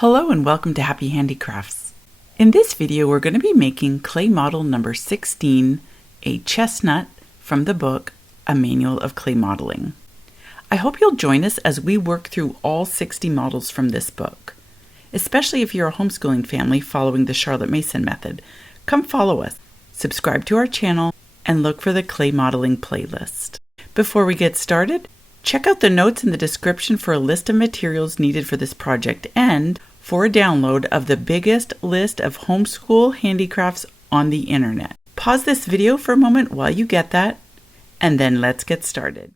Hello and welcome to Happy Handicrafts. In this video we're going to be making clay model number 16, a chestnut from the book, A Manual of Clay Modeling. I hope you'll join us as we work through all 60 models from this book. Especially if you're a homeschooling family following the Charlotte Mason method. Come follow us, subscribe to our channel, and look for the clay modeling playlist. Before we get started, check out the notes in the description for a list of materials needed for this project and for a download of the biggest list of homeschool handicrafts on the internet. Pause this video for a moment while you get that, and then let's get started.